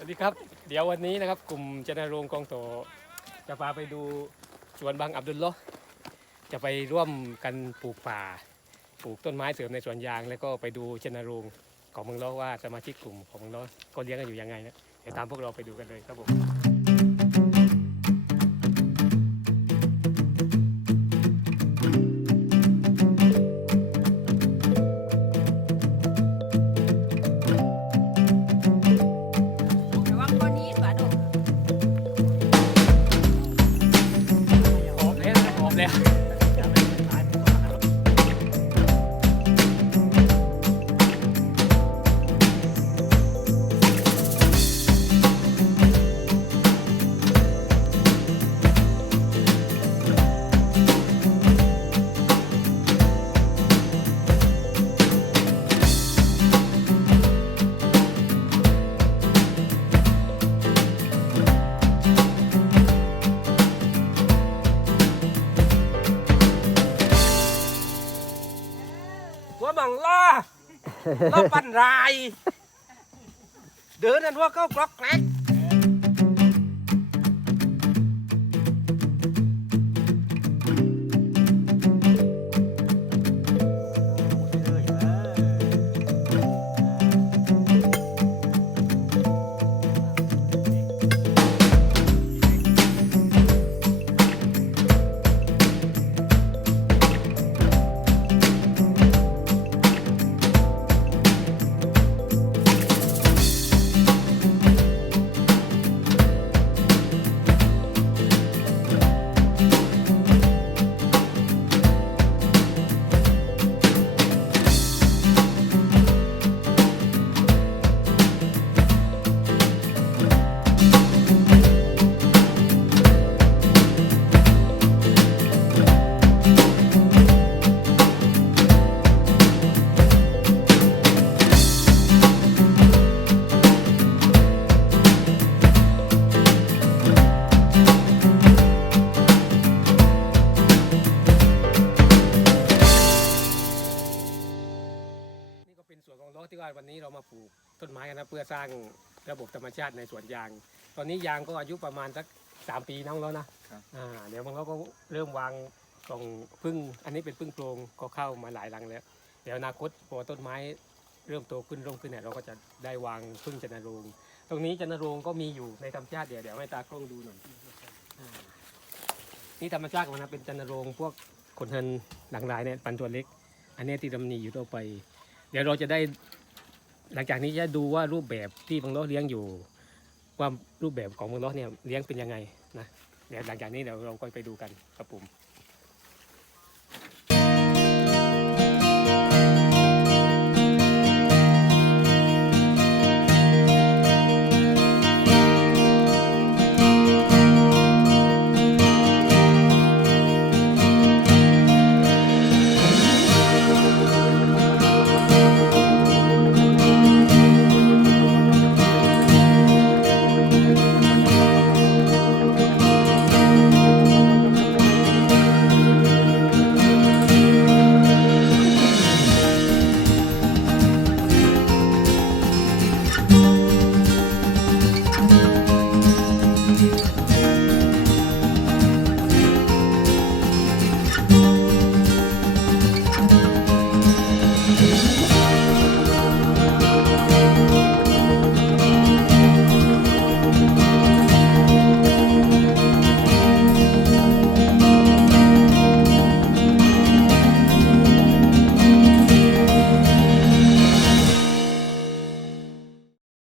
สวัสดีครับ เดี๋ยววันนี้นะครับกลุ่มจนารงกองโตจะพาไปดูสวนบางอับดุลเลาะห์จะไปร่วมกันปลูกป่า ปลูกต้นไม้เสริมในสวนยาง แล้วก็ไปดูจนารงของเมืองเลาะว่าสมาชิกกลุ่มของเมืองเลาะก็เลี้ยงกันอยู่ยังไงนะเดี๋ยวตามพวกเราไปดูกันเลยครับผม ล่อปันราย เดินนั่นว่าเข้ากรอกแกรก ที่ว่าวันนี้เรามาปลูกต้นไม้กันนะเพื่อสร้างระบบธรรมชาติในสวนยาง ตอนนี้ยางก็อายุประมาณสักสามปีน้องแล้วนะครับอ่าเดี๋ยวมันก็เริ่มวางกล่องพึ่ง อันนี้เป็นพึ่งโพรงก็เข้ามาหลายรังแล้ว เดี๋ยวอนาคตพอต้นไม้เริ่มโตขึ้นร่มขึ้นเนี่ยเราก็จะได้วางพึ่งจันทโรงตรงนี้จันทโรงก็มีอยู่ในธรรมชาติเดี๋ยวเดี๋ยวให้ตากล้องดูหน่อยอ่านี่ธรรมชาติของมันนะเป็นจันทโรงพวกขนเทินหลังลายเนี่ยปันตัวเล็ก อันนี้ที่ดำนีอยู่ต่อไป เดี๋ยวเราจะได้ หลังจากนี้จะดูว่ารูปแบบที่บังล้อเลี้ยงอยู่ ว่ารูปแบบของบังล้อเนี่ยเลี้ยงเป็นยังไงนะเดี๋ยวหลังจากนี้เดี๋ยวเราก็ไปดูกันครับผม